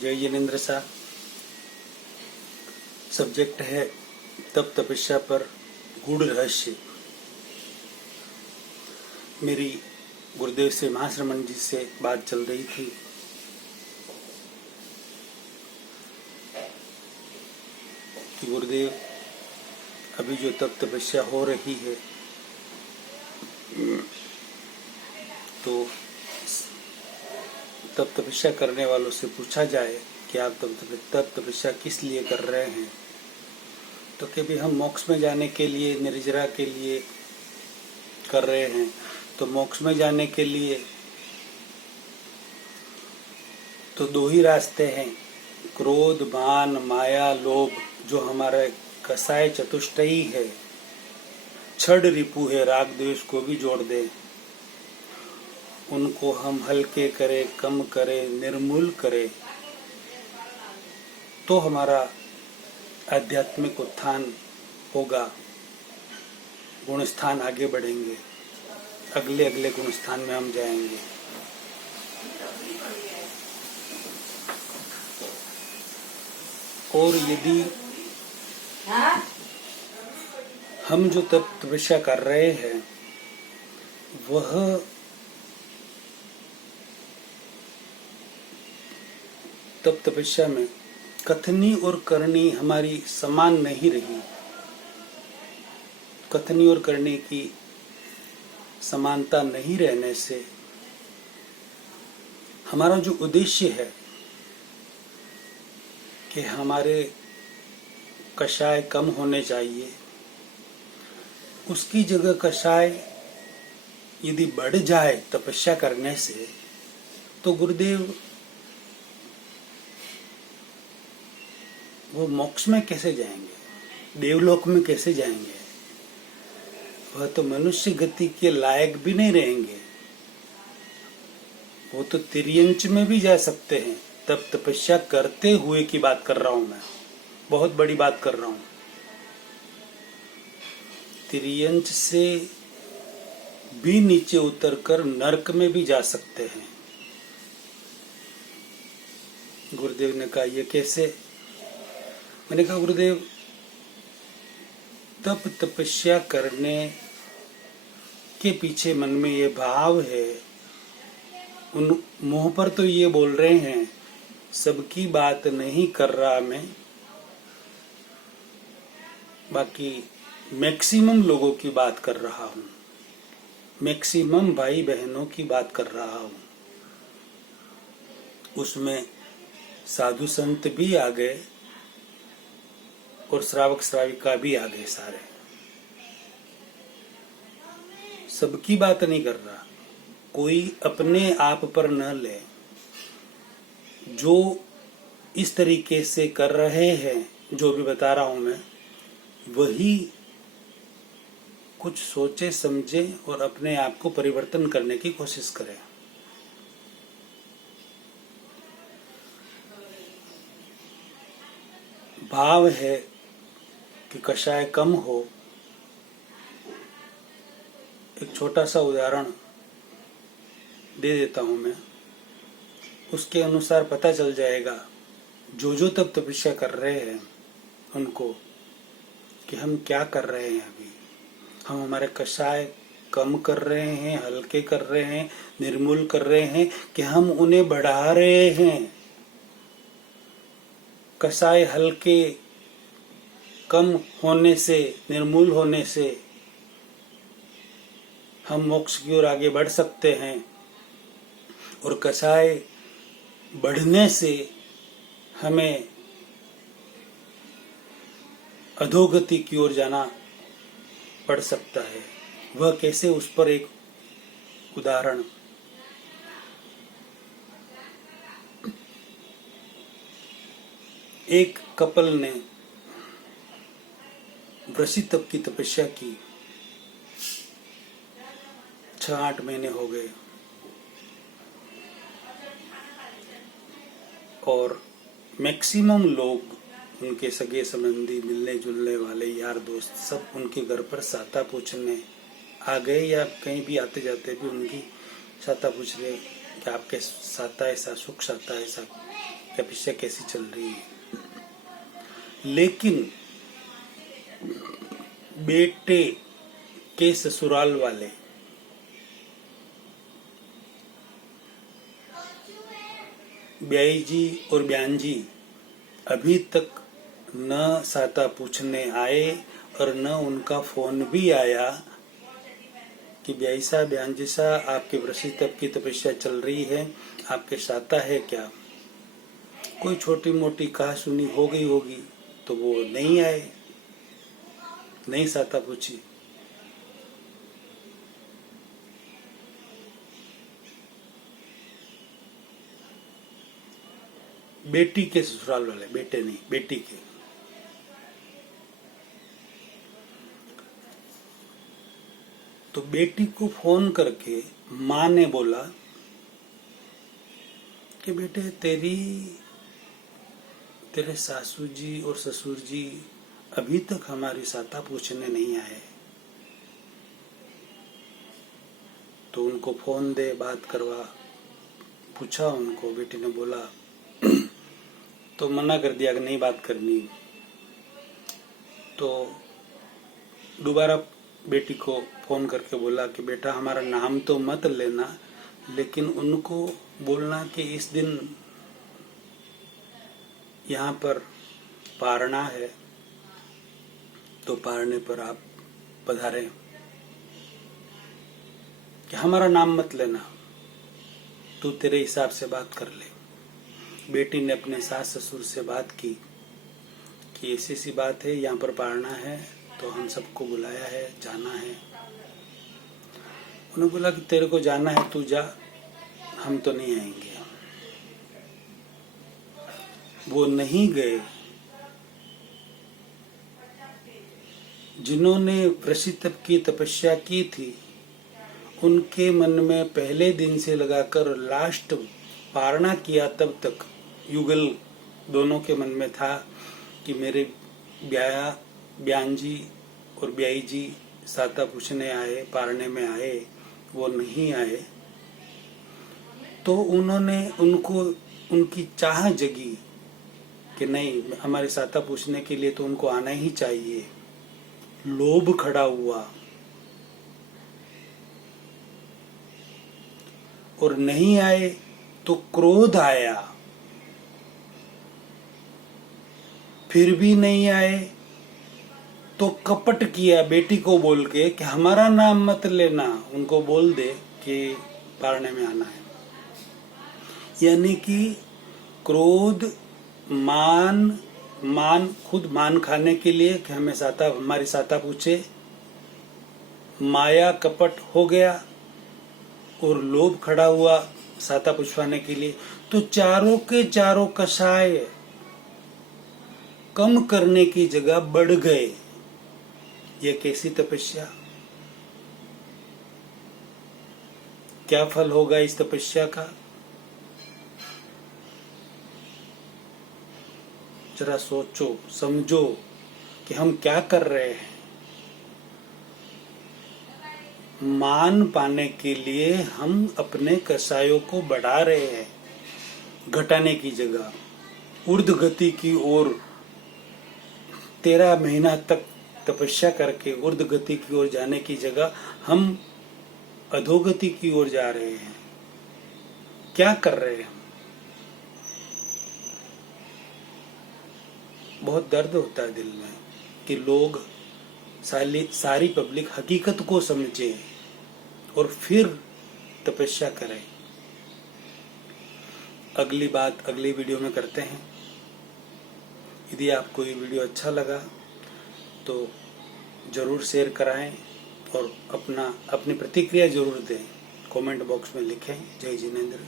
जय जिनेन्द्र शाह। सब्जेक्ट है तप तपस्या पर गूढ़ रहस्य। मेरी गुरुदेव से महाश्रमण जी से बात चल रही थी कि गुरुदेव अभी जो तप तपस्या हो रही है तो तप तपस्या करने वालों से पूछा जाए कि आप तप तपस्या किस लिए कर रहे हैं, तो कभी हम मोक्ष में जाने के लिए, निर्जरा के लिए कर रहे हैं। तो मोक्ष में जाने के लिए तो दो ही रास्ते हैं, क्रोध, मान, माया, लोभ, जो हमारा कसाय चतुष्टयी है, छड़ रिपु है, राग द्वेष को भी जोड़ दे, उनको हम हल्के करें, कम करें, निर्मूल करें, तो हमारा आध्यात्मिक उत्थान होगा, गुण स्थान आगे बढ़ेंगे, अगले अगले गुण स्थान में हम जाएंगे। और यदि हम जो तपस्या कर रहे हैं वह तप तपस्या में कथनी और करनी हमारी समान नहीं रही, कथनी और करनी की समानता नहीं रहने से हमारा जो उद्देश्य है कि हमारे कषाय कम होने चाहिए, उसकी जगह कषाय यदि बढ़ जाए तपस्या करने से, तो गुरुदेव वो मोक्ष में कैसे जाएंगे, देवलोक में कैसे जाएंगे, वह तो मनुष्य गति के लायक भी नहीं रहेंगे। वो तो तिर्यंच में भी जा सकते हैं। तब तपस्या करते हुए की बात कर रहा हूं मैं, बहुत बड़ी बात कर रहा हूं। तिर्यंच से भी नीचे उतरकर नरक में भी जा सकते हैं। गुरुदेव ने कहा ये कैसे? मैंने कहा गुरुदेव, तप तपस्या करने के पीछे मन में ये भाव है, उन मुंह पर तो ये बोल रहे हैं, सबकी बात नहीं कर रहा मैं, बाकी मैक्सिमम लोगों की बात कर रहा हूं, मैक्सिमम भाई बहनों की बात कर रहा हूं। उसमें साधु संत भी आ गए और श्रावक श्राविका भी आ गए, सारे। सबकी बात नहीं कर रहा, कोई अपने आप पर न ले। जो इस तरीके से कर रहे हैं, जो भी बता रहा हूं मैं, वही कुछ सोचे समझे और अपने आप को परिवर्तन करने की कोशिश करें। भाव है कि कषाय कम हो। एक छोटा सा उदाहरण दे देता हूं मैं, उसके अनुसार पता चल जाएगा जो तप तपस्या कर रहे हैं उनको, कि हम क्या कर रहे हैं। अभी हम हमारे कषाय कम कर रहे हैं, हल्के कर रहे हैं, निर्मूल कर रहे हैं, कि हम उन्हें बढ़ा रहे हैं। कषाय हल्के कम होने से, निर्मूल होने से हम मोक्ष की ओर आगे बढ़ सकते हैं, और कषाय बढ़ने से हमें अधोगति की ओर जाना पड़ सकता है। वह कैसे, उस पर एक उदाहरण। एक कपल ने वृषि तप की तपस्या की, 6-8 महीने हो गए, और मैक्सिमम लोग, उनके सगे संबंधी, मिलने जुलने वाले, यार दोस्त, सब उनके घर पर साता पूछने आ गए, या कहीं भी आते जाते भी उनकी साता पूछ रहे कि आपके साता ऐसा, सुख साता ऐसा तपस्या कैसी चल रही है। लेकिन बेटे के ससुराल वाले ब्याई जी और बयान जी अभी तक न साता पूछने आए और न उनका फोन भी आया कि ब्याई साहब, बयान जी साहब, आपके वृषि तप की तपस्या चल रही है, आपके साता है क्या। कोई छोटी मोटी कहा सुनी हो गई होगी तो वो नहीं आए, नहीं साता पूछी। बेटी के ससुराल वाले, बेटे नहीं, बेटी के। तो बेटी को फोन करके माँ ने बोला कि बेटे तेरे सासू जी और ससुर जी अभी तक हमारी साता पूछने नहीं आए, तो उनको फोन दे, बात करवा। पूछा उनको, बेटी ने बोला तो मना कर दिया कि नहीं बात करनी। तो दोबारा बेटी को फोन करके बोला कि बेटा हमारा नाम तो मत लेना, लेकिन उनको बोलना कि इस दिन यहाँ पर पारना है, तो पारने पर आप पधारें, कि हमारा नाम मत लेना, तू तेरे हिसाब से बात कर ले। बेटी ने अपने सास ससुर से बात की कि ऐसी सी बात है, यहाँ पर पारना है, तो हम सबको बुलाया है, जाना है। उन्होंने बोला कि तेरे को जाना है तू जा, हम तो नहीं आएंगे। वो नहीं गए। जिन्होंने वृषि तप की तपस्या की थी, उनके मन में पहले दिन से लगाकर लास्ट पारना किया तब तक युगल दोनों के मन में था कि मेरे बयान जी और ब्याई जी साता पूछने आए, पारने में आए, वो नहीं आए। तो उन्होंने उनको उनकी चाह जगी कि नहीं, हमारे साता पूछने के लिए तो उनको आना ही चाहिए। लोभ खड़ा हुआ और नहीं आए तो क्रोध आया। फिर भी नहीं आए तो कपट किया, बेटी को बोल के कि हमारा नाम मत लेना, उनको बोल दे कि पारने में आना है। यानी कि क्रोध, खुद मान खाने के लिए कि हमें हमारी साता पूछे, माया कपट हो गया और लोभ खड़ा हुआ साता पूछवाने के लिए। तो चारों के चारों कषाय कम करने की जगह बढ़ गए। ये कैसी तपस्या, क्या फल होगा इस तपस्या का। जरा सोचो, समझो कि हम क्या कर रहे हैं। मान पाने के लिए हम अपने कसायों को बढ़ा रहे हैं, घटाने की जगह। ऊर्ध्व गति की ओर 13 महीना तक तपस्या करके ऊर्ध्व गति की ओर जाने की जगह हम अधोगति की ओर जा रहे हैं। क्या कर रहे हैं? बहुत दर्द होता है दिल में कि लोग सारी पब्लिक हकीकत को समझे और फिर तपस्या करें। अगली बात अगली वीडियो में करते हैं। यदि आपको ये वीडियो अच्छा लगा तो जरूर शेयर कराएं और अपनी प्रतिक्रिया जरूर दें, कमेंट बॉक्स में लिखें। जय जिनेंद्र।